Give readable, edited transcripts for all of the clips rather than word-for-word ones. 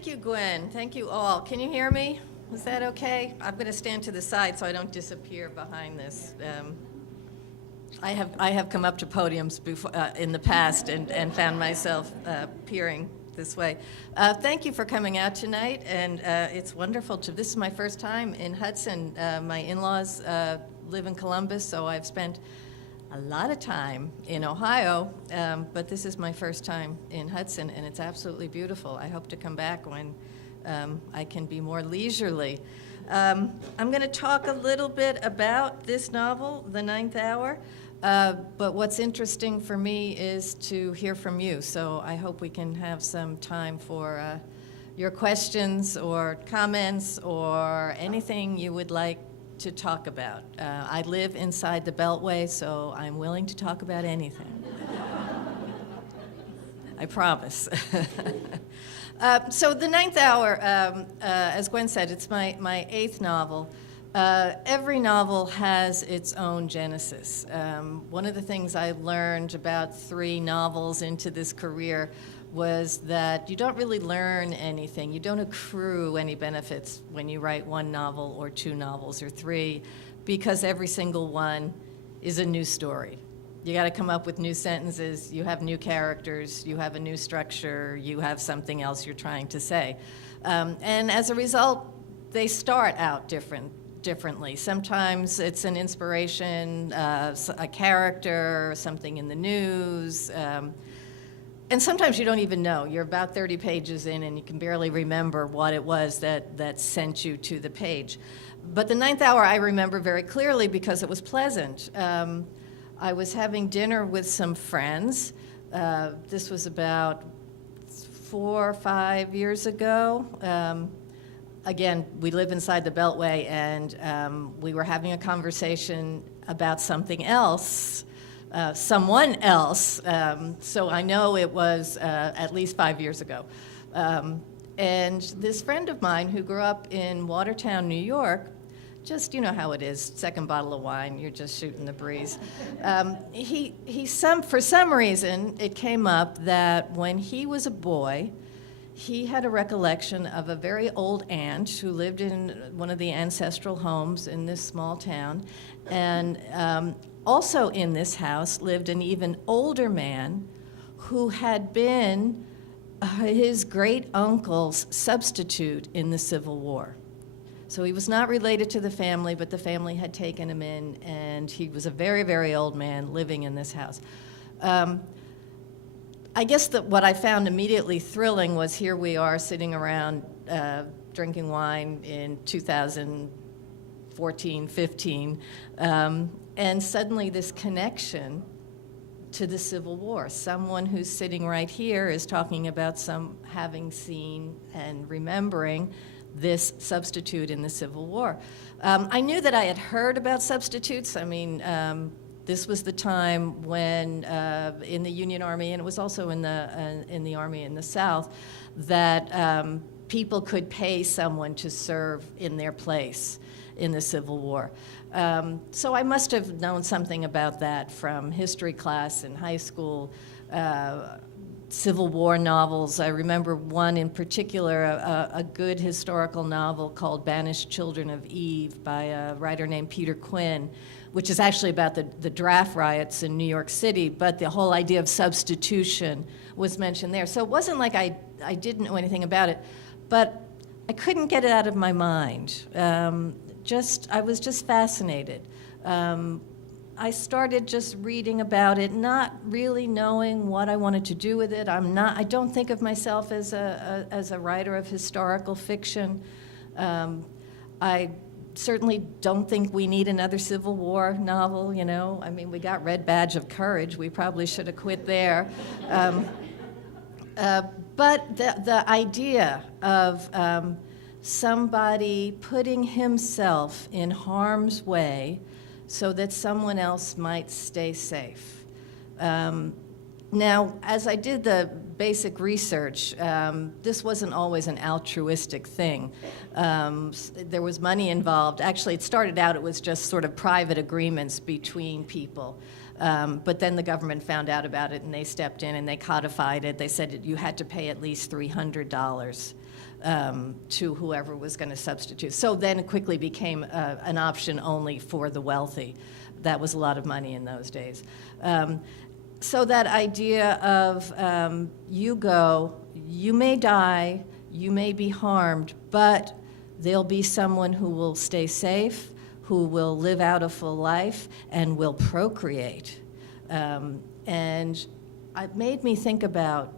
Thank you, Gwen. Thank you all. Can you hear me? Is that okay? I'm going to stand to the side so I don't disappear behind this. I have come up to podiums before, in the past and found myself peering this way. Thank you for coming out tonight, and it's wonderful to. This is my first time in Hudson. My in-laws live in Columbus, so I've spent a lot of time in Ohio, but this is my first time in Hudson, and it's absolutely beautiful. I hope to come back when I can be more leisurely. I'm going to talk a little bit about this novel, The Ninth Hour, but what's interesting for me is to hear from you, so I hope we can have some time for your questions or comments or anything you would like to talk about. I live inside the Beltway, so I'm willing to talk about anything. I promise. So The Ninth Hour, as Gwen said, it's my eighth novel. Every novel has its own genesis. One of the things I learned about 3 novels into this career was that you don't really learn anything. You don't accrue any benefits when you write 1 novel or 2 novels or 3, because every single one is a new story. You got to come up with new sentences, you have new characters, you have a new structure, you have something else you're trying to say. And as a result, they start out differently. Sometimes it's an inspiration, a character, something in the news, and sometimes you don't even know. You're about 30 pages in and you can barely remember what it was that sent you to the page. But The Ninth Hour I remember very clearly because it was pleasant. I was having dinner with some friends. This was about 4 or 5 years ago. Again, we live inside the Beltway, and we were having a conversation about something else, someone else, so I know it was at least 5 years ago. And this friend of mine who grew up in Watertown, New York, just, you know how it is, second bottle of wine, you're just shooting the breeze. For some reason, it came up that when he was a boy, he had a recollection of a very old aunt who lived in one of the ancestral homes in this small town. And also in this house lived an even older man who had been his great uncle's substitute in the Civil War. So he was not related to the family, but the family had taken him in, and he was a very, very old man living in this house. I guess that what I found immediately thrilling was here we are sitting around drinking wine in 2014, 15, and suddenly this connection to the Civil War. Someone who's sitting right here is talking about having seen and remembering this substitute in the Civil War. I knew that I had heard about substitutes. I mean, this was the time when in the Union Army, and it was also in the Army in the South, that people could pay someone to serve in their place in the Civil War. So I must have known something about that from history class in high school, Civil War novels. I remember one in particular, a good historical novel called Banished Children of Eve by a writer named Peter Quinn, which is actually about the draft riots in New York City, but the whole idea of substitution was mentioned there. So it wasn't like I didn't know anything about it, but I couldn't get it out of my mind. I was just fascinated. I started just reading about it, not really knowing what I wanted to do with it. I don't think of myself as a writer of historical fiction. I certainly don't think we need another Civil War novel, you know. I mean, we got Red Badge of Courage. We probably should have quit there. But the idea of somebody putting himself in harm's way so that someone else might stay safe. Now, as I did the basic research, this wasn't always an altruistic thing. There was money involved. Actually, it started out, it was just sort of private agreements between people. But then the government found out about it, and they stepped in and they codified it. They said you had to pay at least $300 to whoever was going to substitute. So then it quickly became an option only for the wealthy. That was a lot of money in those days. So that idea of you go, you may die, you may be harmed, but there'll be someone who will stay safe, who will live out a full life, and will procreate. And it made me think about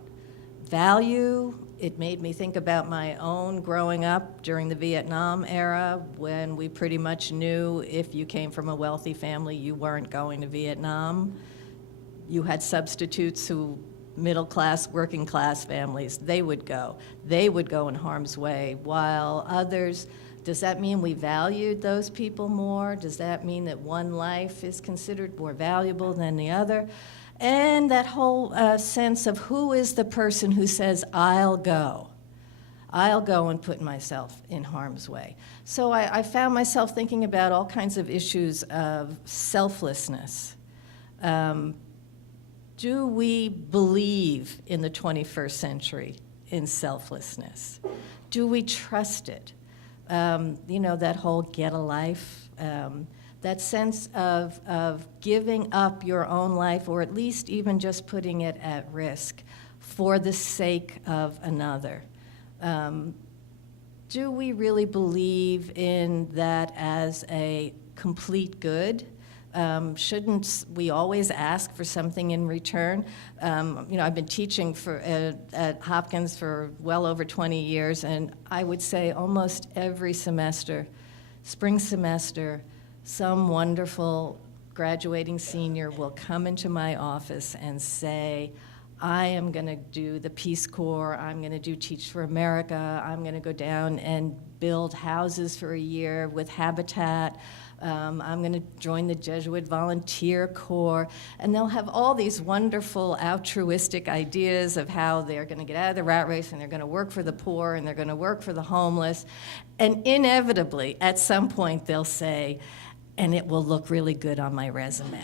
value. It made me think about my own growing up during the Vietnam era, when we pretty much knew if you came from a wealthy family, you weren't going to Vietnam. You had substitutes who, middle class, working class families, they would go. They would go in harm's way, while others, does that mean we valued those people more? Does that mean that one life is considered more valuable than the other? And that whole sense of who is the person who says, I'll go and put myself in harm's way. So I found myself thinking about all kinds of issues of selflessness. Do we believe in the 21st century in selflessness? Do we trust it? That whole get a life, that sense of giving up your own life, or at least even just putting it at risk for the sake of another. Do we really believe in that as a complete good? Shouldn't we always ask for something in return? I've been teaching at Hopkins for well over 20 years, and I would say almost every semester, spring semester, some wonderful graduating senior will come into my office and say, I am going to do the Peace Corps, I'm going to do Teach for America, I'm going to go down and build houses for a year with Habitat, I'm going to join the Jesuit Volunteer Corps, and they'll have all these wonderful altruistic ideas of how they're going to get out of the rat race, and they're going to work for the poor, and they're going to work for the homeless, and inevitably, at some point, they'll say, and it will look really good on my resume.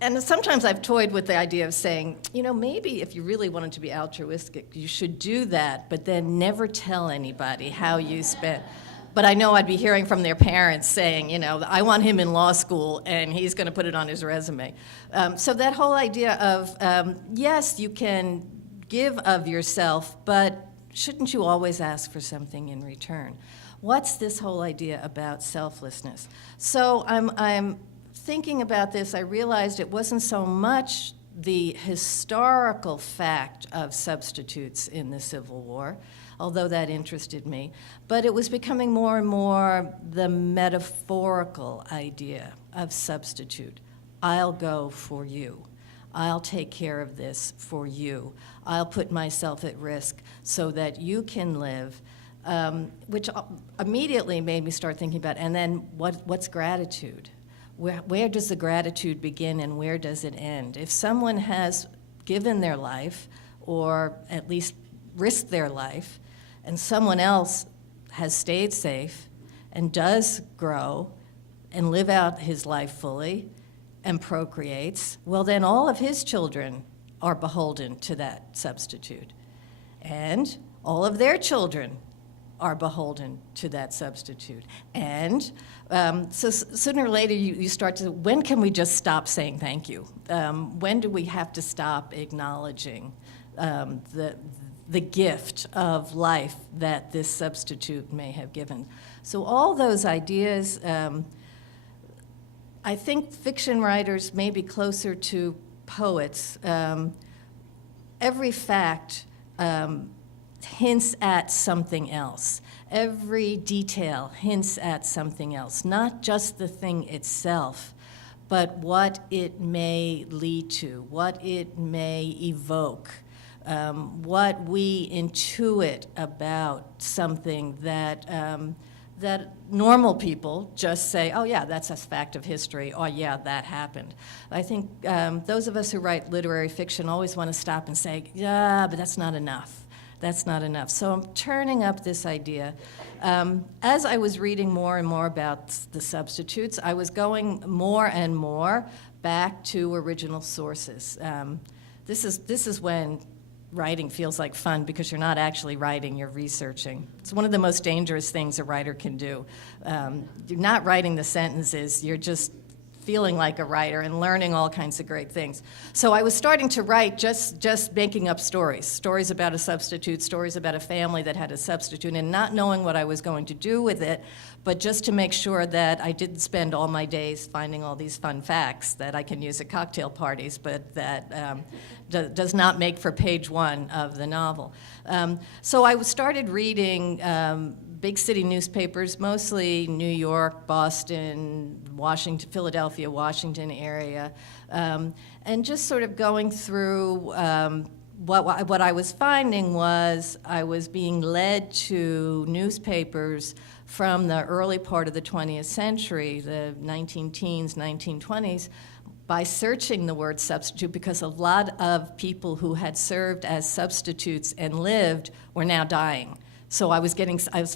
And sometimes I've toyed with the idea of saying, maybe if you really wanted to be altruistic, you should do that, but then never tell anybody how you spent. But I know I'd be hearing from their parents saying, I want him in law school, and he's going to put it on his resume. So that whole idea of, yes, you can give of yourself, but shouldn't you always ask for something in return? What's this whole idea about selflessness? So I'm thinking about this. I realized it wasn't so much the historical fact of substitutes in the Civil War, although that interested me, but it was becoming more and more the metaphorical idea of substitute. I'll go for you. I'll take care of this for you. I'll put myself at risk so that you can live, which immediately made me start thinking about, and then what's gratitude? Where does the gratitude begin and where does it end? If someone has given their life, or at least risked their life, and someone else has stayed safe and does grow and live out his life fully and procreates, well, then all of his children are beholden to that substitute. And all of their children are beholden to that substitute. And so sooner or later you start to, when can we just stop saying thank you? When do we have to stop acknowledging the gift of life that this substitute may have given? So all those ideas, I think fiction writers may be closer to poets. Every fact hints at something else. Every detail hints at something else, not just the thing itself, but what it may lead to, what it may evoke, what we intuit about something that that normal people just say, oh yeah, that's a fact of history, or yeah, that happened. I think those of us who write literary fiction always want to stop and say, yeah, but that's not enough. That's not enough. So I'm turning up this idea. As I was reading more and more about the substitutes, I was going more and more back to original sources. This is when writing feels like fun, because you're not actually writing, you're researching. It's one of the most dangerous things a writer can do. You're not writing the sentences, you're just feeling like a writer and learning all kinds of great things. So I was starting to write just making up stories about a substitute, stories about a family that had a substitute, and not knowing what I was going to do with it, but just to make sure that I didn't spend all my days finding all these fun facts that I can use at cocktail parties, but that does not make for page one of the novel. So I started reading big city newspapers, mostly New York, Boston, Washington, Philadelphia, Washington area, and just sort of going through what I was finding was I was being led to newspapers from the early part of the 20th century, the 19-teens, 1920s, by searching the word substitute, because a lot of people who had served as substitutes and lived were now dying. So I was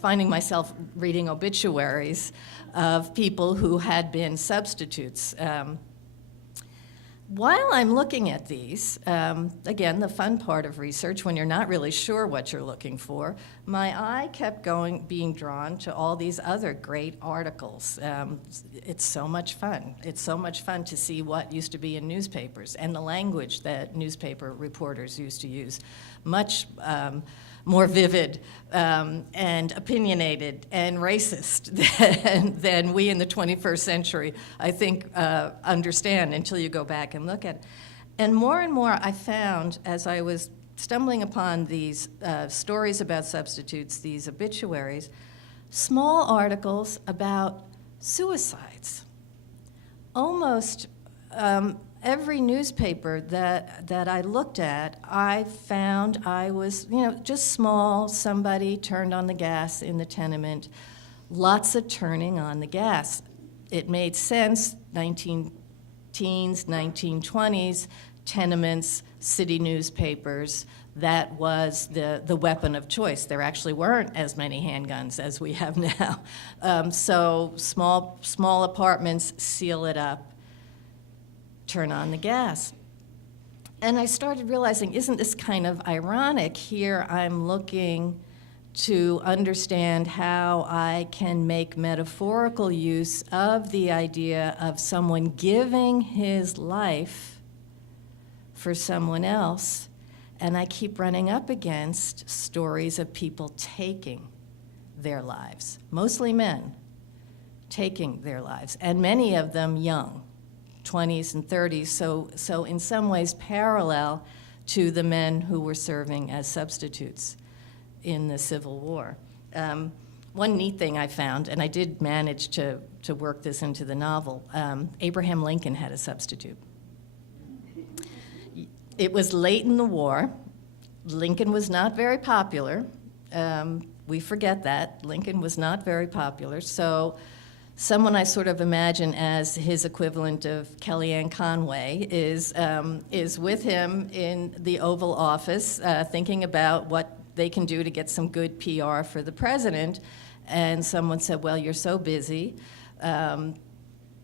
finding myself reading obituaries of people who had been substitutes. While I'm looking at these, again, the fun part of research, when you're not really sure what you're looking for, my eye kept being drawn to all these other great articles. It's so much fun. It's so much fun to see what used to be in newspapers and the language that newspaper reporters used to use. Much more vivid and opinionated and racist than we in the 21st century, I think, understand until you go back and look at it. And more I found, as I was stumbling upon these stories about substitutes, these obituaries, small articles about suicides. Almost every newspaper that I looked at, I found I was, just small, somebody turned on the gas in the tenement, lots of turning on the gas. It made sense, 19-teens, 1920s, tenements, city newspapers, that was the weapon of choice. There actually weren't as many handguns as we have now. So small apartments, seal it up, turn on the gas. And I started realizing, isn't this kind of ironic? Here I'm looking to understand how I can make metaphorical use of the idea of someone giving his life for someone else, and I keep running up against stories of people taking their lives, mostly men taking their lives, and many of them young. 20s and 30s, so in some ways parallel to the men who were serving as substitutes in the Civil War. One neat thing I found, and I did manage to work this into the novel, Abraham Lincoln had a substitute. It was late in the war. Lincoln was not very popular. We forget that. Lincoln was not very popular, so someone I sort of imagine as his equivalent of Kellyanne Conway is with him in the Oval Office thinking about what they can do to get some good PR for the president. And someone said, well, you're so busy,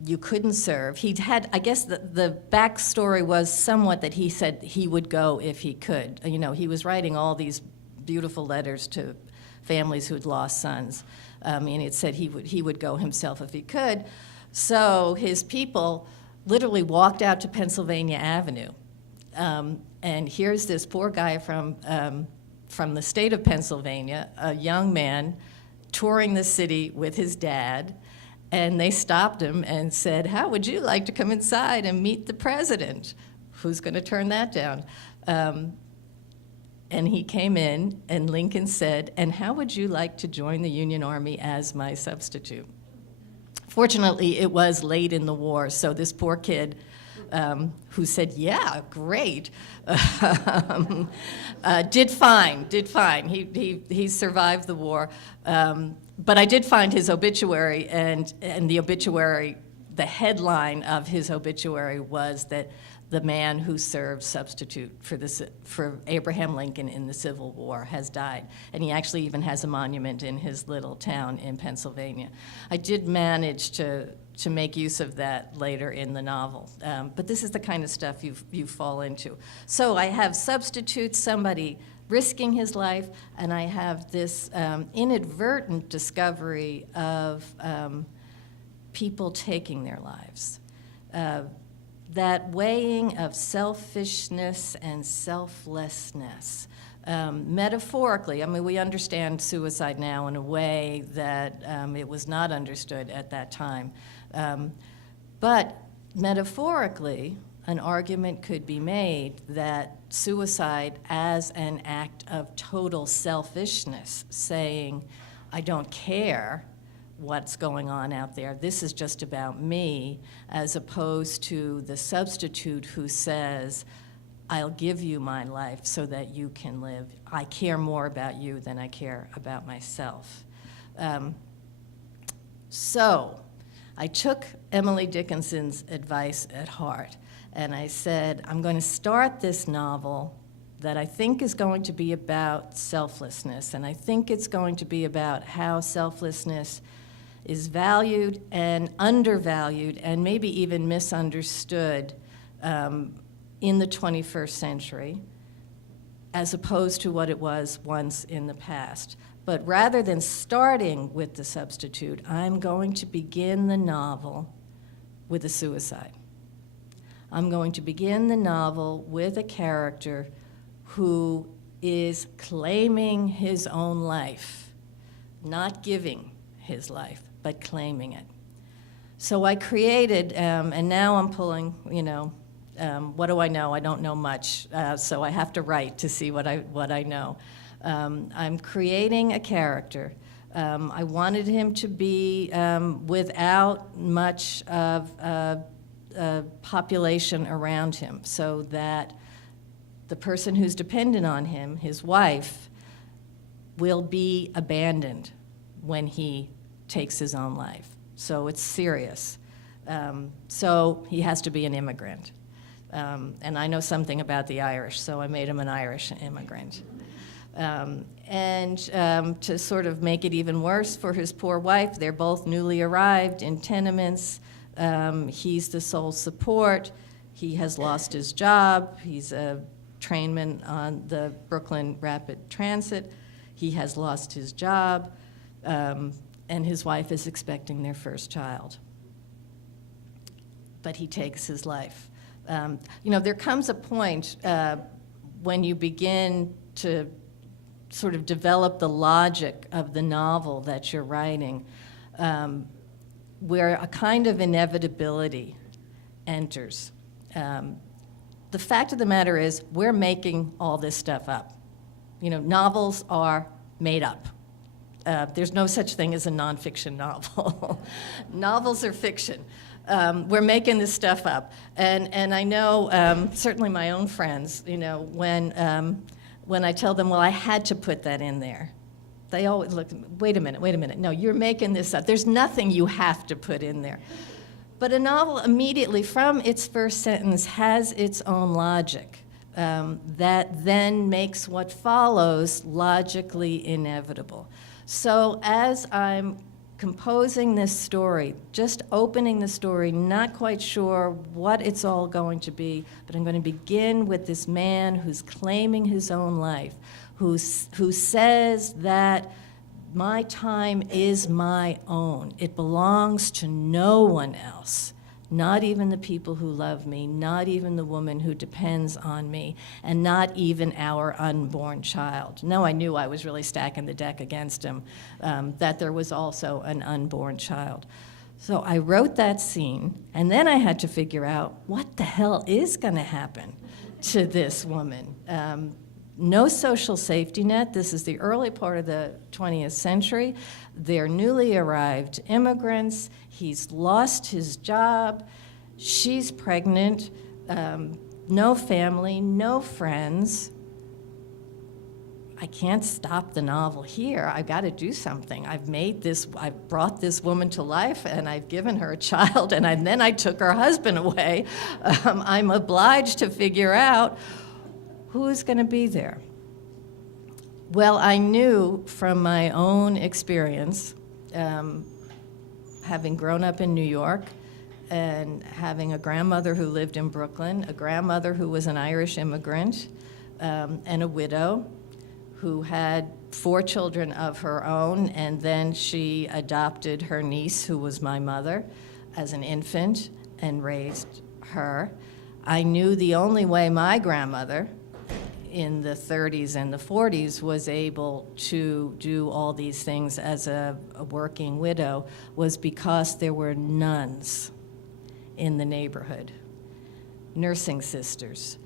you couldn't serve. He'd had, I guess the backstory was somewhat that he said he would go if he could. He was writing all these beautiful letters to families who'd lost sons. And it said he would go himself if he could. So his people literally walked out to Pennsylvania Avenue. And here's this poor guy from the state of Pennsylvania, a young man, touring the city with his dad. And they stopped him and said, how would you like to come inside and meet the president? Who's going to turn that down? And he came in, and Lincoln said, and how would you like to join the Union Army as my substitute? Fortunately, it was late in the war, so this poor kid who said, yeah, great, did fine. He survived the war. But I did find his obituary, and the obituary, the headline of his obituary was that the man who served substitute for Abraham Lincoln in the Civil War, has died. And he actually even has a monument in his little town in Pennsylvania. I did manage to make use of that later in the novel. But this is the kind of stuff you fall into. So I have substitutes, somebody risking his life, and I have this inadvertent discovery of people taking their lives. That weighing of selfishness and selflessness. Metaphorically, I mean, we understand suicide now in a way that it was not understood at that time. But metaphorically, an argument could be made that suicide as an act of total selfishness, saying, I don't care what's going on out there, this is just about me, as opposed to the substitute who says, I'll give you my life so that you can live. I care more about you than I care about myself. So I took Emily Dickinson's advice at heart, and I said, I'm going to start this novel that I think is going to be about selflessness, and I think it's going to be about how selflessness is valued and undervalued and maybe even misunderstood in the 21st century, as opposed to what it was once in the past. But rather than starting with the substitute, I'm going to begin the novel with a suicide. I'm going to begin the novel with a character who is claiming his own life, not giving his life, but claiming it. So I created, and now I'm pulling, what do I know? I don't know much, so I have to write to see what I know. I'm creating a character. I wanted him to be without much of population around him, so that the person who's dependent on him, his wife, will be abandoned when he takes his own life. So it's serious. So he has to be an immigrant. And I know something about the Irish, so I made him an Irish immigrant. And to sort of make it even worse for his poor wife, they're both newly arrived in tenements. He's the sole support. He has lost his job. He's a trainman on the Brooklyn Rapid Transit. He has lost his job, and his wife is expecting their first child. But he takes his life. There comes a point when you begin to sort of develop the logic of the novel that you're writing, where a kind of inevitability enters. The fact of the matter is, we're making all this stuff up. Novels are made up. There's no such thing as a nonfiction novel. Novels are fiction. We're making this stuff up. And I know, certainly my own friends, when I tell them, well, I had to put that in there, they always look, wait a minute. No, you're making this up. There's nothing you have to put in there. But a novel immediately, from its first sentence, has its own logic that then makes what follows logically inevitable. So as I'm composing this story, just opening the story, not quite sure what it's all going to be, but I'm going to begin with this man who's claiming his own life, who says that my time is my own. It belongs to no one else, not even the people who love me, not even the woman who depends on me, and not even our unborn child. No, I knew I was really stacking the deck against him, that there was also an unborn child. So I wrote that scene, and then I had to figure out what the hell is going to happen to this woman. No social safety net. This is the early part of the 20th century. They're newly arrived immigrants. He's lost his job. She's pregnant. No family, no friends. I can't stop the novel here. I've got to do something. I've brought this woman to life, and I've given her a child, and then I took her husband away. I'm obliged to figure out who's going to be there. Well, I knew from my own experience, having grown up in New York and having a grandmother who lived in Brooklyn, a grandmother who was an Irish immigrant, and a widow who had 4 children of her own, and then she adopted her niece, who was my mother, as an infant and raised her. I knew the only way my grandmother in the 30s and the 40s was able to do all these things as a working widow was because there were nuns in the neighborhood, nursing sisters.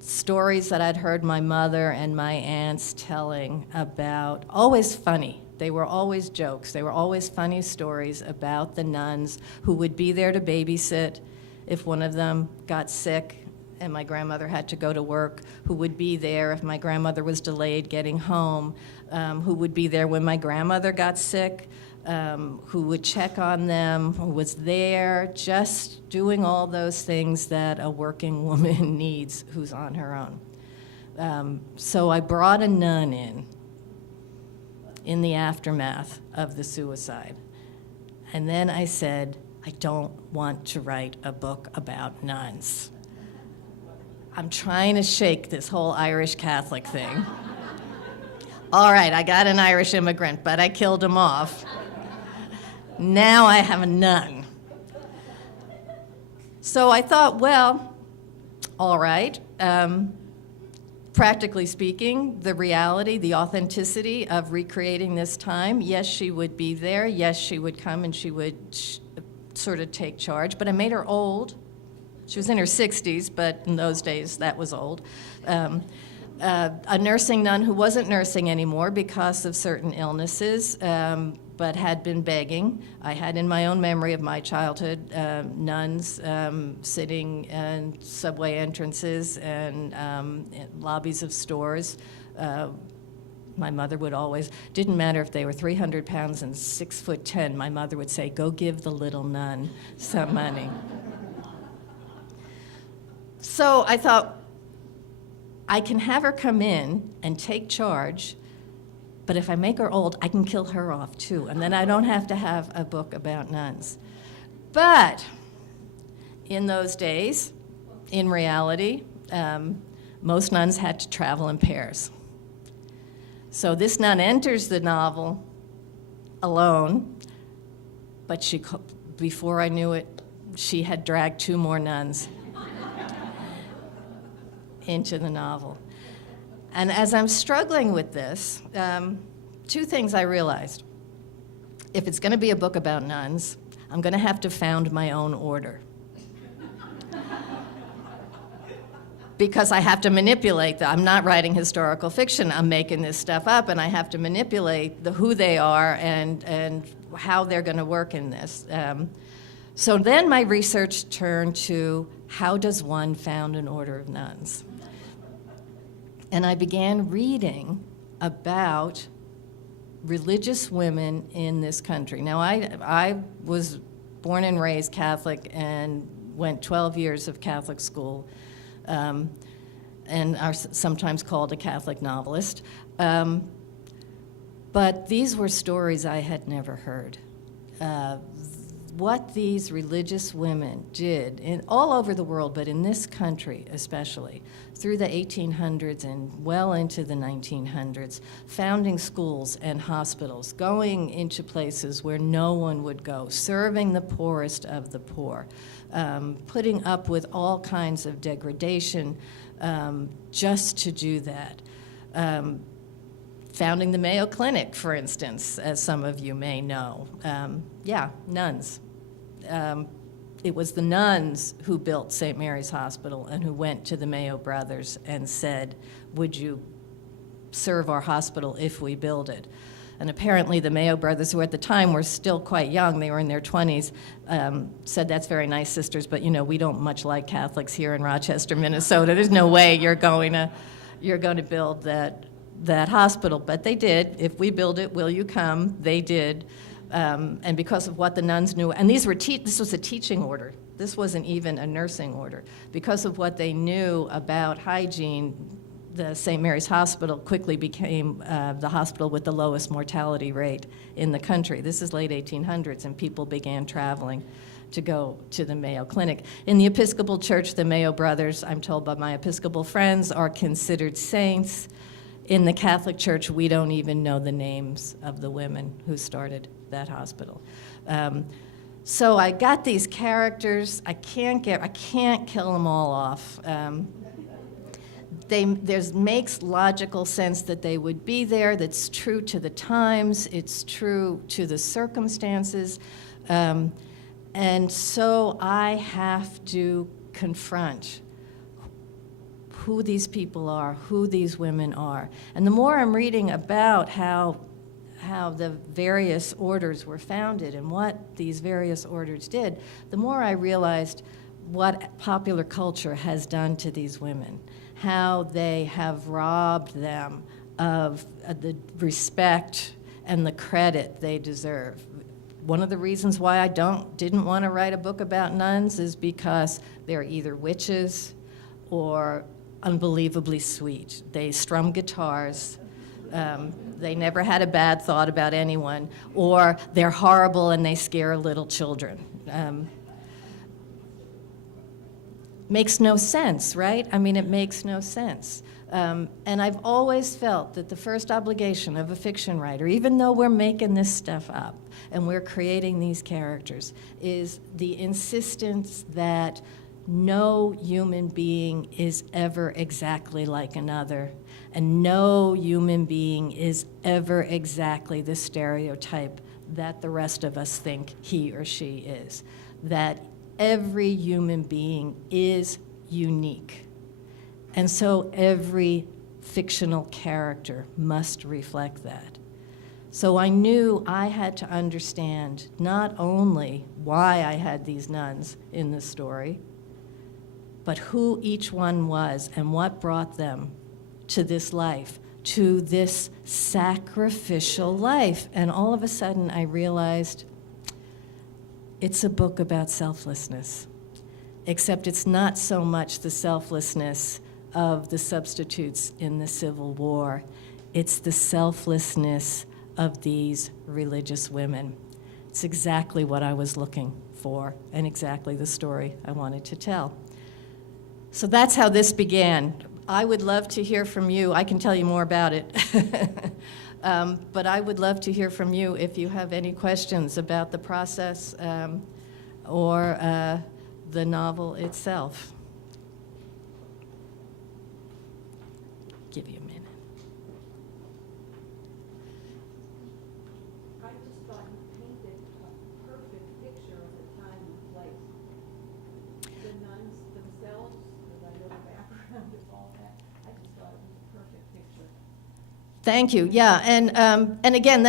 Stories that I'd heard my mother and my aunts telling about, always funny. They were always jokes. They were always funny stories about the nuns who would be there to babysit if one of them got sick and my grandmother had to go to work, who would be there if my grandmother was delayed getting home, who would be there when my grandmother got sick, who would check on them, who was there just doing all those things that a working woman needs who's on her own. So I brought a nun in the aftermath of the suicide. And then I said, I don't want to write a book about nuns. I'm trying to shake this whole Irish Catholic thing. All right, I got an Irish immigrant, but I killed him off. Now I have a nun. So I thought, well, all right. Practically speaking, the reality, the authenticity of recreating this time, yes, she would be there. Yes, she would come and she would sort of take charge. But I made her old. She was in her 60s, but in those days, that was old. A nursing nun who wasn't nursing anymore because of certain illnesses, but had been begging. I had in my own memory of my childhood nuns sitting in subway entrances and in lobbies of stores. My mother would always, didn't matter if they were 300 pounds and 6'10", my mother would say, go give the little nun some money. So I thought, I can have her come in and take charge, but if I make her old, I can kill her off too, and then I don't have to have a book about nuns. But in those days, in reality, most nuns had to travel in pairs. So this nun enters the novel alone, but before I knew it, she had dragged 2 more nuns into the novel. And as I'm struggling with this, 2 things I realized. If it's going to be a book about nuns, I'm going to have to found my own order. Because I have to manipulate them. I'm not writing historical fiction. I'm making this stuff up, and I have to manipulate who they are and how they're going to work in this. So then my research turned to, how does one found an order of nuns? And I began reading about religious women in this country. Now, I was born and raised Catholic and went 12 years of Catholic school, and are sometimes called a Catholic novelist. But these were stories I had never heard. What these religious women did all over the world, but in this country especially, through the 1800s and well into the 1900s, founding schools and hospitals, going into places where no one would go, serving the poorest of the poor, putting up with all kinds of degradation just to do that. Founding the Mayo Clinic, for instance, as some of you may know. Yeah, nuns. It was the nuns who built St. Mary's Hospital and who went to the Mayo Brothers and said, would you serve our hospital if we build it? And apparently the Mayo Brothers, who at the time were still quite young, they were in their 20s, said, that's very nice, sisters, but we don't much like Catholics here in Rochester, Minnesota. There's no way you're going to build that that hospital, but they did. If we build it, will you come? They did. And because of what the nuns knew, and this was a teaching order. This wasn't even a nursing order. Because of what they knew about hygiene, the St. Mary's Hospital quickly became the hospital with the lowest mortality rate in the country. This is late 1800s, and people began traveling to go to the Mayo Clinic. In the Episcopal Church, the Mayo brothers, I'm told by my Episcopal friends, are considered saints. In the Catholic Church, we don't even know the names of the women who started that hospital. So I got these characters. I can't kill them all off. There's makes logical sense that they would be there. That's true to the times. It's true to the circumstances. And so I have to confront who these people are, who these women are. And the more I'm reading about how the various orders were founded and what these various orders did, the more I realized what popular culture has done to these women, how they have robbed them of the respect and the credit they deserve. One of the reasons why I didn't want to write a book about nuns is because they're either witches or unbelievably sweet. They strum guitars. They never had a bad thought about anyone, or they're horrible and they scare little children. Makes no sense, right? I mean, it makes no sense. And I've always felt that the first obligation of a fiction writer, even though we're making this stuff up and we're creating these characters, is the insistence that no human being is ever exactly like another, and no human being is ever exactly the stereotype that the rest of us think he or she is. That every human being is unique. And so every fictional character must reflect that. So I knew I had to understand not only why I had these nuns in the story, but who each one was and what brought them to this life, to this sacrificial life. And all of a sudden I realized it's a book about selflessness, except it's not so much the selflessness of the substitutes in the Civil War. It's the selflessness of these religious women. It's exactly what I was looking for and exactly the story I wanted to tell. So that's how this began. I would love to hear from you. I can tell you more about it. But I would love to hear from you if you have any questions about the process or the novel itself. Give you a minute. I just thought you painted a perfect picture of the time and place. The nuns themselves, because I know the background of all that, I just thought it was a perfect picture. Thank you. Yeah, and again,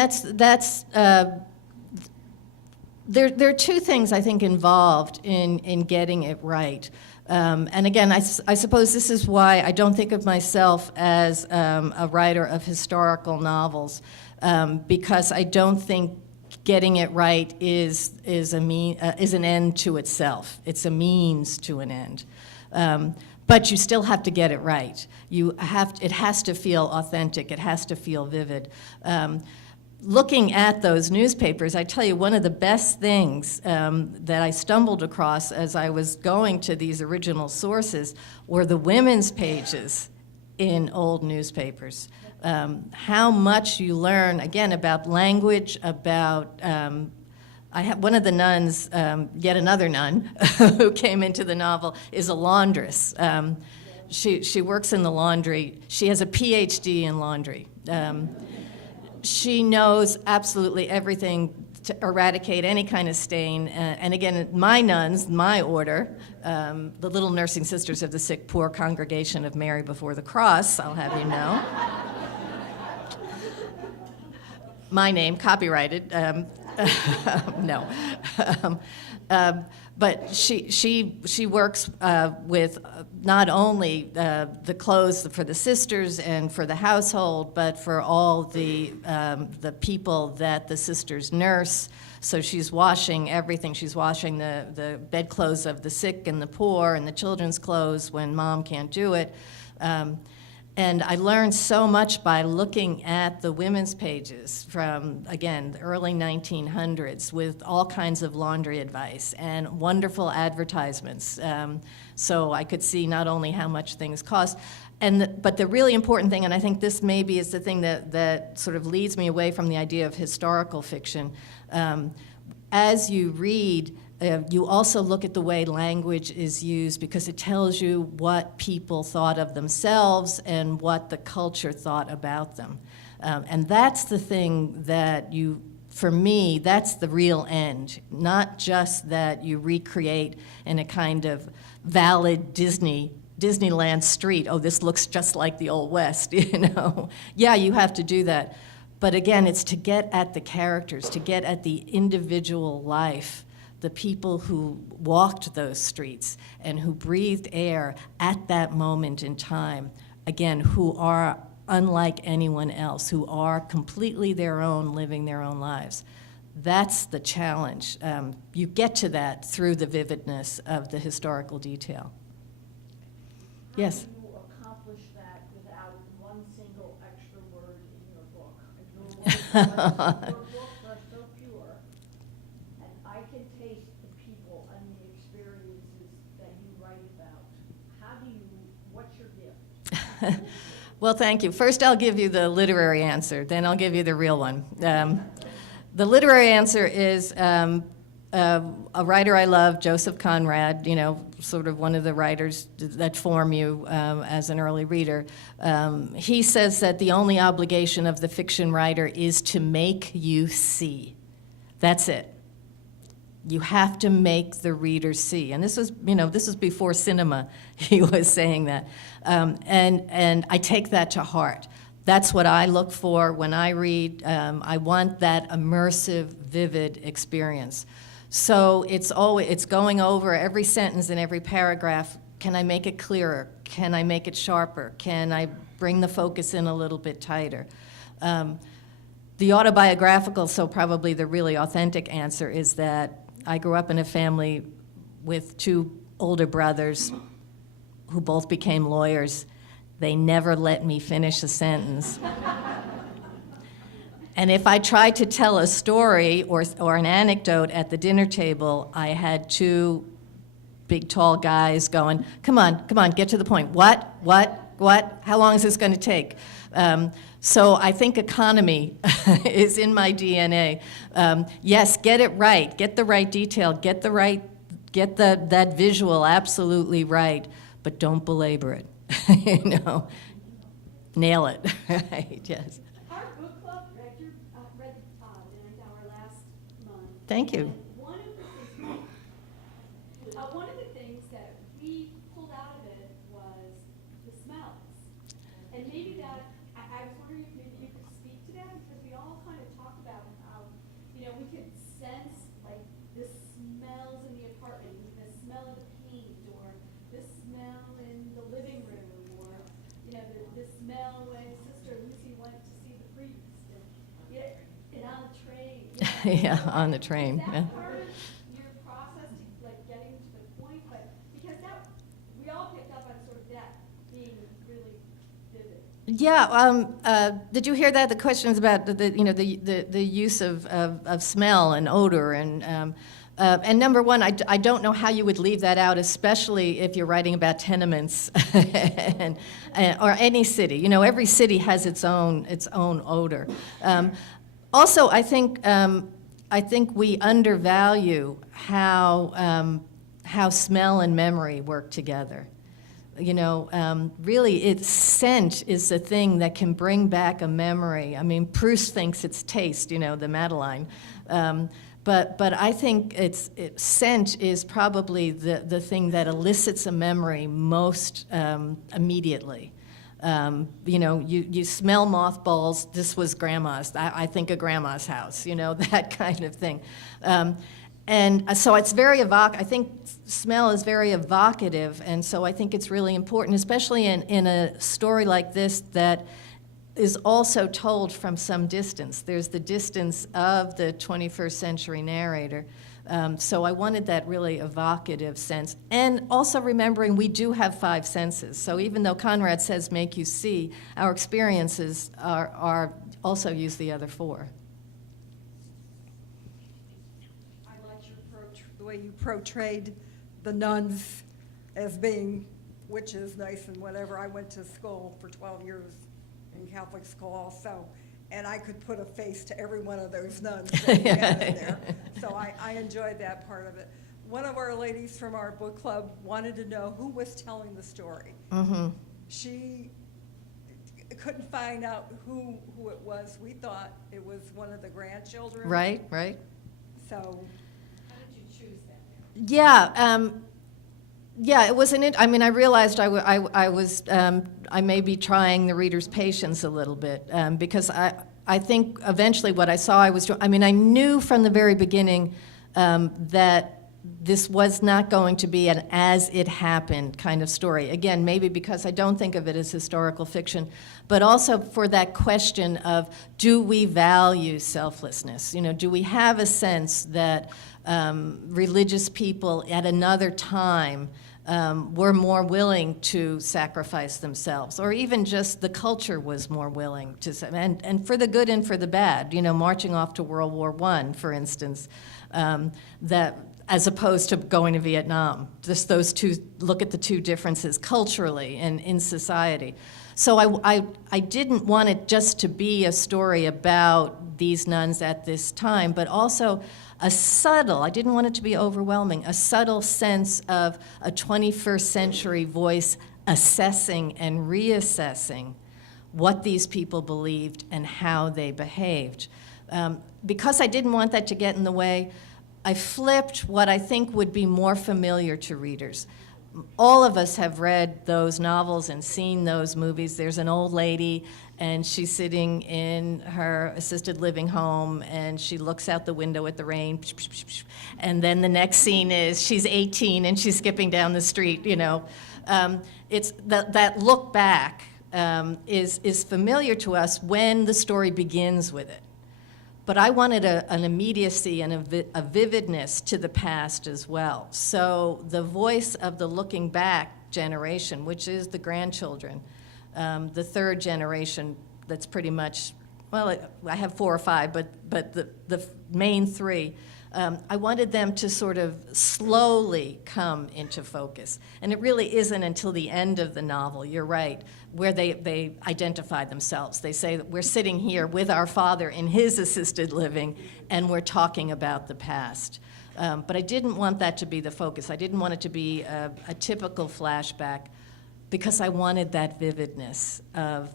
there are two things I think involved in getting it right. And again, I suppose this is why I don't think of myself as a writer of historical novels, because I don't think getting it right is an end to itself. It's a means to an end. But you still have to get it right. It has to feel authentic. It has to feel vivid. Looking at those newspapers, I tell you, one of the best things that I stumbled across as I was going to these original sources were the women's pages in old newspapers. How much you learn, again, about language, about I have one of the nuns, yet another nun, who came into the novel, is a laundress. She works in the laundry. She has a PhD in laundry. She knows absolutely everything to eradicate any kind of stain. And again, my nuns, my order, the Little Nursing Sisters of the Sick Poor Congregation of Mary Before the Cross, I'll have you know. My name, copyrighted. No. But she works with not only the clothes for the sisters and for the household, but for all the people that the sisters nurse. So she's washing everything. She's washing the bedclothes of the sick and the poor and the children's clothes when mom can't do it. And I learned so much by looking at the women's pages from, again, the early 1900s with all kinds of laundry advice and wonderful advertisements. So I could see not only how much things cost, but the really important thing, and I think this maybe is the thing that sort of leads me away from the idea of historical fiction, as you read, you also look at the way language is used because it tells you what people thought of themselves and what the culture thought about them. And that's the thing that for me, that's the real end, not just that you recreate in a kind of valid Disneyland street, oh, this looks just like the Old West, you know. Yeah, you have to do that. But again, it's to get at the characters, to get at the individual life, the people who walked those streets and who breathed air at that moment in time, again, who are unlike anyone else, who are completely their own, living their own lives. That's the challenge. You get to that through the vividness of the historical detail. Yes? How do you accomplish that without one single extra word in your book? Your books are so pure, and I can taste the people and the experiences that you write about. What's your gift? Well, thank you. First, I'll give you the literary answer, then I'll give you the real one. The literary answer is a writer I love, Joseph Conrad, you know, sort of one of the writers that form you as an early reader. He says that the only obligation of the fiction writer is to make you see. That's it. You have to make the reader see. And this was, you know, this was before cinema, he was saying that. And I take that to heart. That's what I look for when I read. I want that immersive, vivid experience. So it's going over every sentence and every paragraph. Can I make it clearer? Can I make it sharper? Can I bring the focus in a little bit tighter? The autobiographical, so probably the really authentic answer is that I grew up in a family with two older brothers who both became lawyers. They never let me finish a sentence. And if I tried to tell a story or an anecdote at the dinner table, I had two big, tall guys going, come on, get to the point. What? How long is this going to take? So I think economy is in my DNA. Yes, get it right, get the right detail, get that visual absolutely right, but don't belabor it. You know, nail it. Right? Yes. Our book club read the hour last month. Thank you. One of the things that we pulled out of it was the smells, and maybe that I was wondering if maybe you could speak to that, because we all kind of talk about how, you know, we could sense like the smells in the apartment, the smell of the paint, or the smell in the living room, or you know, the smell when Sister Lucy went to see the priest, and on the train. You know, Yeah, on the train. Is that Yeah. part of your process, like getting to the point? But because that we all picked up on sort of that being really vivid. Yeah. Did you hear that? The questions about the use of smell and odor and number one, I don't know how you would leave that out, especially if you're writing about tenements or any city. You know, every city has its own odor. Also, I think we undervalue how smell and memory work together. You know, really, scent is the thing that can bring back a memory. I mean, Proust thinks it's taste, you know, the Madeleine. But I think scent is probably the thing that elicits a memory most immediately. You know, you smell mothballs, this was grandma's, I think of grandma's house, you know, that kind of thing. And so it's very I think smell is very evocative, and so I think it's really important, especially in a story like this that is also told from some distance. There's the distance of the 21st century narrator. So I wanted that really evocative sense. And also remembering we do have 5 senses. So even though Conrad says make you see, our experiences are also use the other 4. I liked your approach, the way you portrayed the nuns as being witches, nice and whatever. I went to school for 12 years in Catholic school also, and I could put a face to every one of those nuns that we had in there. So I enjoyed that part of it. One of our ladies from our book club wanted to know who was telling the story. Mm-hmm. She couldn't find out who it was. We thought it was one of the grandchildren. Right, right. So, How did you choose that? Yeah, yeah, it was I mean, I realized I may be trying the reader's patience a little bit, because I think eventually what I saw I was doing, I mean, I knew from the very beginning that this was not going to be an as it happened kind of story. Again, maybe because I don't think of it as historical fiction, but also for that question of, do we value selflessness? You know, do we have a sense that religious people at another time were more willing to sacrifice themselves, or even just the culture was more willing to, and for the good and for the bad, you know, marching off to World War I, for instance, that as opposed to going to Vietnam. Just those two, look at the two differences culturally and in society. So I didn't want it just to be a story about these nuns at this time, but also a subtle, I didn't want it to be overwhelming, a subtle sense of a 21st century voice assessing and reassessing what these people believed and how they behaved. Because I didn't want that to get in the way, I flipped what I think would be more familiar to readers. All of us have read those novels and seen those movies. There's an old lady, and she's sitting in her assisted living home, and she looks out the window at the rain, and then the next scene is she's 18 and she's skipping down the street, you know. It's that look back is familiar to us when the story begins with it. But I wanted an immediacy and a vividness to the past as well. So the voice of the looking back generation, which is the grandchildren, the third generation, that's pretty much, well, I have 4 or 5, but the main 3, I wanted them to sort of slowly come into focus. And it really isn't until the end of the novel, you're right, where they identify themselves. They say that we're sitting here with our father in his assisted living, and we're talking about the past. But I didn't want that to be the focus. I didn't want it to be a typical flashback, because I wanted that vividness of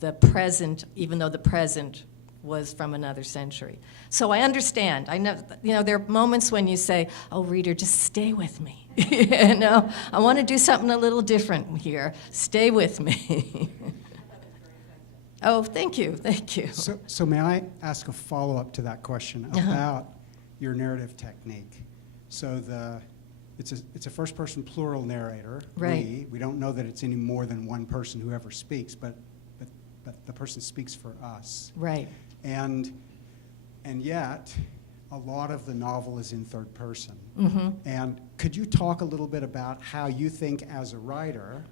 the present, even though the present was from another century. So I understand. I know, you know, there are moments when you say, oh, reader, just stay with me. You know, I want to do something a little different here. Stay with me. Oh, thank you, thank you. So may I ask a follow-up to that question about your narrative technique? So it's a first-person plural narrator. Right. We don't know that it's any more than one person who ever speaks, but the person speaks for us. Right. And yet, a lot of the novel is in third person. Mm-hmm. And could you talk a little bit about how you think as a writer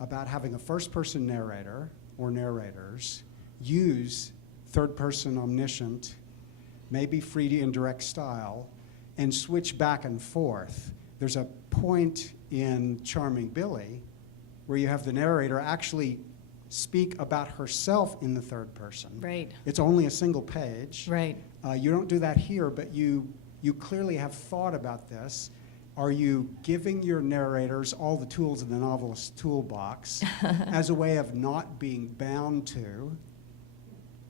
about having a first-person narrator or narrators use third-person omniscient, maybe free to indirect style, and switch back and forth? There's a point in Charming Billy where you have the narrator actually speak about herself in the third person. Right. It's only a single page. Right. You don't do that here, but you clearly have thought about this. Are you giving your narrators all the tools in the novelist's toolbox as a way of not being bound to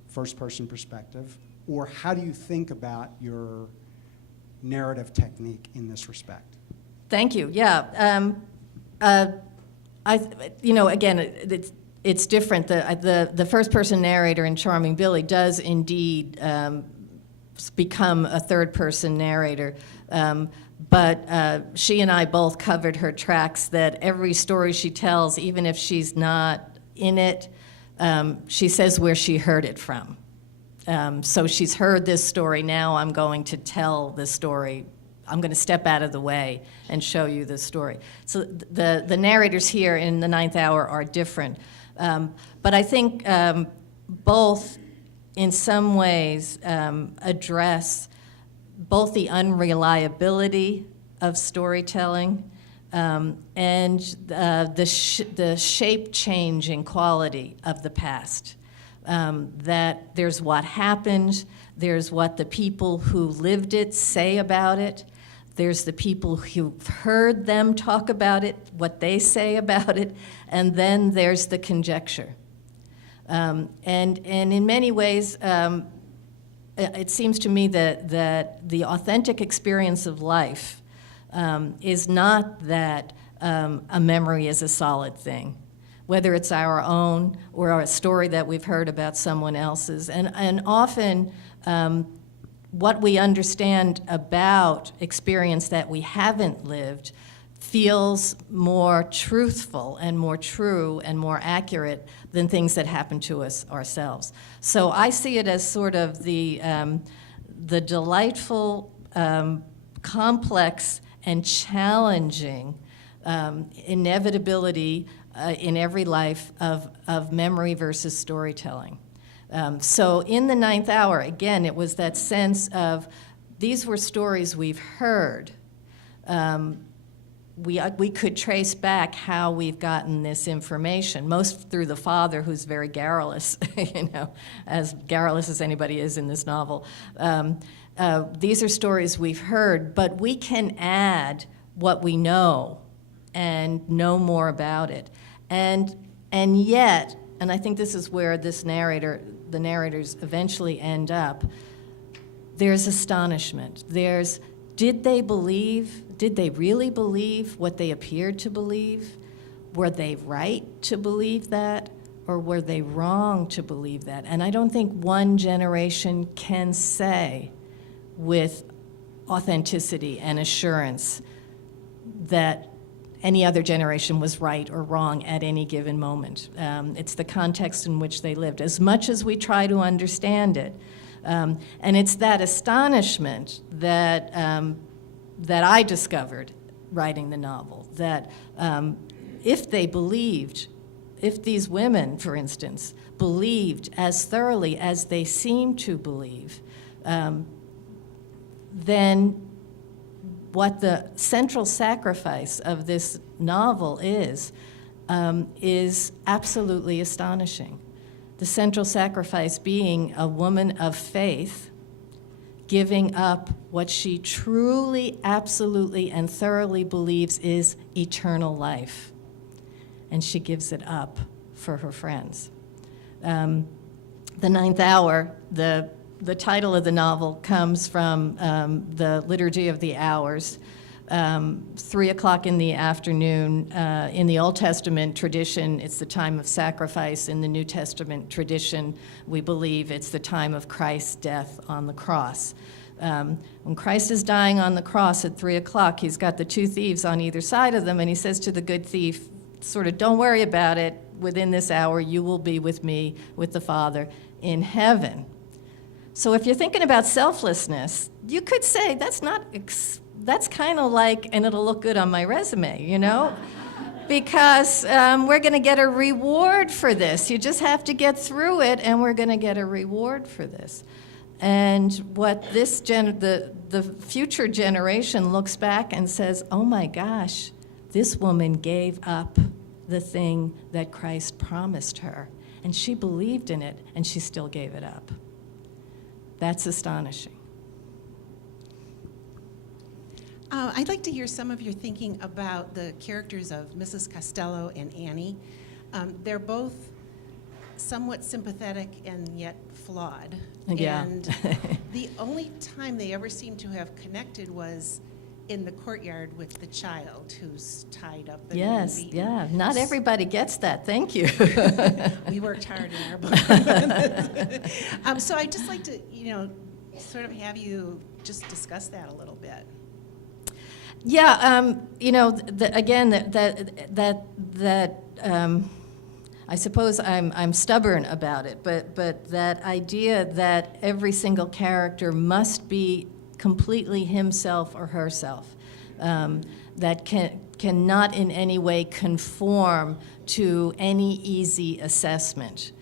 first-person perspective? Or how do you think about your narrative technique in this respect? Thank you. Yeah. You know, again, it's different. The first-person narrator in Charming Billy does indeed become a third-person narrator. But she and I both covered her tracks that every story she tells, even if she's not in it, she says where she heard it from. So she's heard this story, now I'm going to tell this story. I'm going to step out of the way and show you the story. So the narrators here in the Ninth Hour are different. But I think both, in some ways, address both the unreliability of storytelling and the shape-changing quality of the past. That there's what happened, there's what the people who lived it say about it, there's the people who've heard them talk about it, what they say about it, and then there's the conjecture. And in many ways, it seems to me that the authentic experience of life is not that a memory is a solid thing, whether it's our own or a story that we've heard about someone else's. And often what we understand about experience that we haven't lived feels more truthful and more true and more accurate than things that happen to us ourselves. So I see it as sort of the delightful, complex, and challenging inevitability in every life of memory versus storytelling. So in the Ninth Hour, again, it was that sense of these were stories we've heard. We could trace back how we've gotten this information, most through the father, who's very garrulous, you know, as garrulous as anybody is in this novel. These are stories we've heard, but we can add what we know and know more about it. And yet, and I think this is where the narrators eventually end up, there's astonishment. Did they really believe what they appeared to believe? Were they right to believe that? Or were they wrong to believe that? And I don't think one generation can say with authenticity and assurance that any other generation was right or wrong at any given moment. It's the context in which they lived, as much as we try to understand it. And it's that astonishment that I discovered writing the novel, that if these women, for instance, believed as thoroughly as they seem to believe, then what the central sacrifice of this novel is absolutely astonishing. The central sacrifice being a woman of faith giving up what she truly, absolutely, and thoroughly believes is eternal life. And she gives it up for her friends. The Ninth Hour, the title of the novel comes from the Liturgy of the Hours. 3 o'clock in the afternoon. In the Old Testament tradition, it's the time of sacrifice. In the New Testament tradition, we believe it's the time of Christ's death on the cross. When Christ is dying on the cross at 3 o'clock, he's got the two thieves on either side of them, and he says to the good thief, sort of, don't worry about it. Within this hour, you will be with me, with the Father, in heaven. So if you're thinking about selflessness, you could say that's kind of like, and it'll look good on my resume, you know? Because we're going to get a reward for this. You just have to get through it, and we're going to get a reward for this. And what the future generation looks back and says, oh my gosh, this woman gave up the thing that Christ promised her. And she believed in it, and she still gave it up. That's astonishing. I'd like to hear some of your thinking about the characters of Mrs. Costello and Annie. They're both somewhat sympathetic and yet flawed. Yeah. And the only time they ever seem to have connected was in the courtyard with the child who's tied up and Yes, beaten. yeah. Not everybody gets that. Thank you. We worked hard in our book. So I'd just like to, sort of have you just discuss that a little bit. Yeah, again, I suppose I'm stubborn about it, but that idea that every single character must be completely himself or herself, that cannot in any way conform to any easy assessment,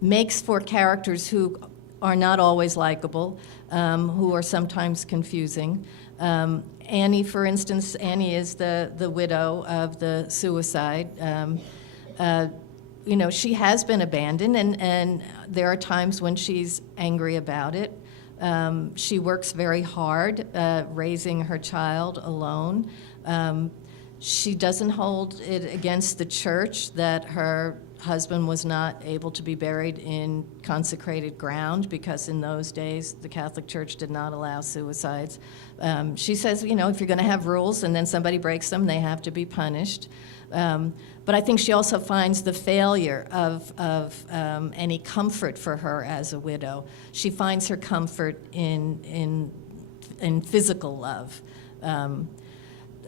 makes for characters who are not always likable, who are sometimes confusing. Annie, for instance, Annie is the widow of the suicide. She has been abandoned, and there are times when she's angry about it. She works very hard raising her child alone. She doesn't hold it against the church that her husband was not able to be buried in consecrated ground, because in those days the Catholic Church did not allow suicides. She says, if you're going to have rules and then somebody breaks them, they have to be punished. But I think she also finds the failure of any comfort for her as a widow. She finds her comfort in physical love.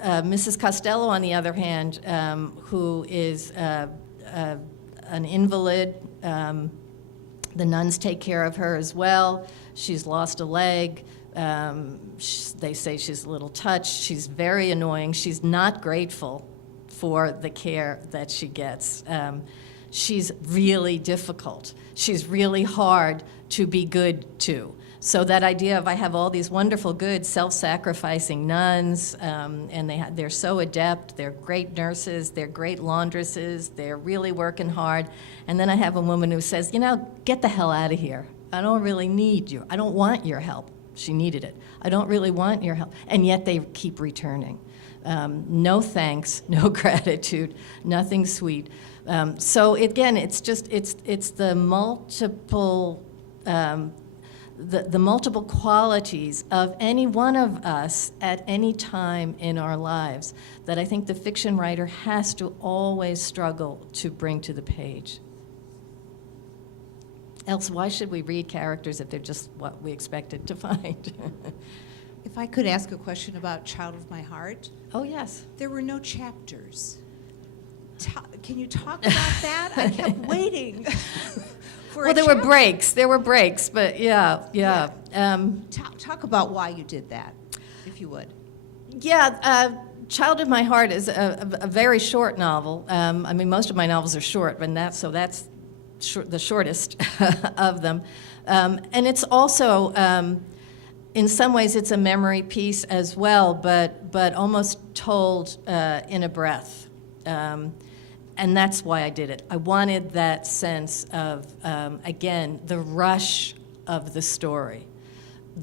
Mrs. Costello, on the other hand, who is an invalid, the nuns take care of her as well. She's lost a leg. They say she's a little touched. She's very annoying. She's not grateful for the care that she gets. She's really difficult. She's really hard to be good to. So that idea of I have all these wonderful, good, self-sacrificing nuns, and they're so adept, they're great nurses, they're great laundresses, they're really working hard, and then I have a woman who says, get the hell out of here. I don't really need you. I don't want your help. She needed it. I don't really want your help. And yet they keep returning. No thanks, no gratitude, nothing sweet. So again, it's the multiple the multiple qualities of any one of us at any time in our lives that I think the fiction writer has to always struggle to bring to the page. Else, why should we read characters if they're just what we expected to find? If I could ask a question about Child of My Heart, Oh, yes. there were no chapters. Can you talk about that? I kept waiting for Well, a there were chapter. breaks. There were breaks, but yeah. Talk about why you did that, if you would. Child of My Heart is a very short novel. Most of my novels are short, but that's the shortest of them. And it's also, in some ways, it's a memory piece as well, but almost told in a breath. And that's why I did it. I wanted that sense of, again, the rush of the story.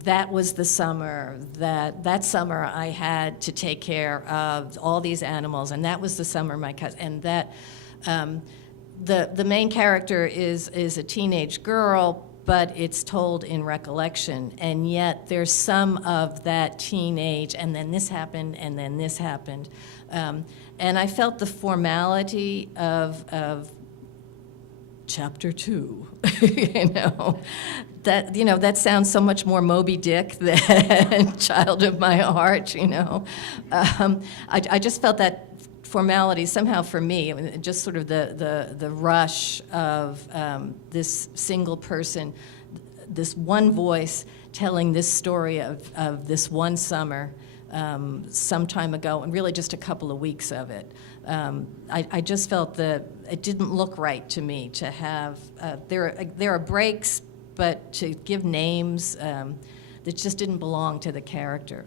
That was the summer, that summer I had to take care of all these animals, and that was the summer my cousin, and that the main character is a teenage girl, but it's told in recollection, and yet there's some of that teenage, and then this happened, and then this happened. And I felt the formality of chapter 2, that sounds so much more Moby Dick than Child of My Heart, I just felt that formality somehow for me, just sort of the rush of this single person, this one voice telling this story of this one summer some time ago, and really just a couple of weeks of it. I just felt that it didn't look right to me to have, there are breaks, but to give names that just didn't belong to the character.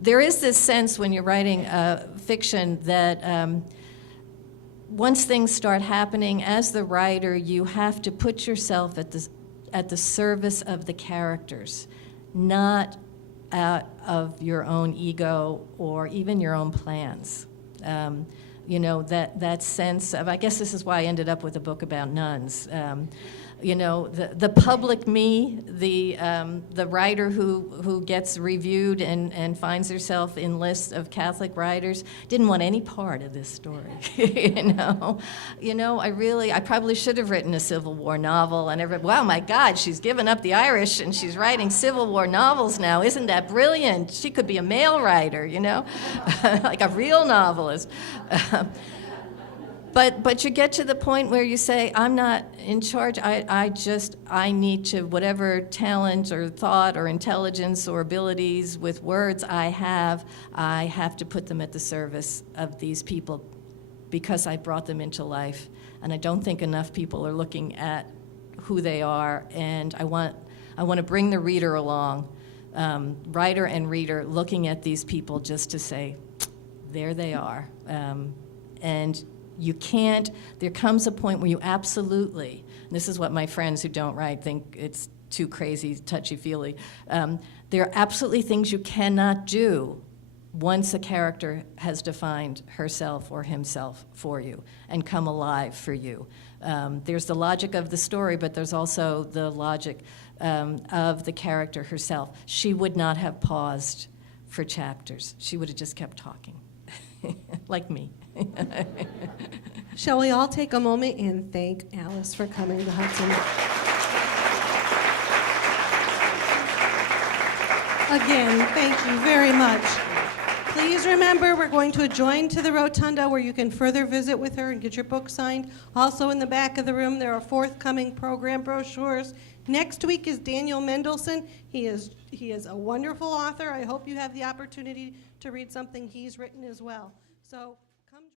There is this sense when you're writing fiction that once things start happening, as the writer, you have to put yourself at the service of the characters, not out of your own ego or even your own plans. That sense of, I guess this is why I ended up with a book about nuns. You know, the public me, the writer who gets reviewed and finds herself in lists of Catholic writers, didn't want any part of this story. You know, I probably should have written a Civil War novel, and everybody, wow, my God, she's given up the Irish and she's writing Civil War novels now. Isn't that brilliant? She could be a male writer, you know, like a real novelist. But you get to the point where you say, I'm not in charge. I need to, whatever talent or thought or intelligence or abilities with words I have to put them at the service of these people because I brought them into life. And I don't think enough people are looking at who they are. And I want to bring the reader along, writer and reader, looking at these people just to say, there they are. And you can't, there comes a point where you absolutely, and this is what my friends who don't write think it's too crazy, touchy-feely, there are absolutely things you cannot do once a character has defined herself or himself for you and come alive for you. There's the logic of the story, but there's also the logic of the character herself. She would not have paused for chapters. She would have just kept talking, like me. Shall we all take a moment and thank Alice for coming to Hudson? Again, thank you very much. Please remember, we're going to adjourn to the rotunda where you can further visit with her and get your book signed. Also in the back of the room, there are forthcoming program brochures. Next week is Daniel Mendelsohn. He is a wonderful author. I hope you have the opportunity to read something he's written as well. So.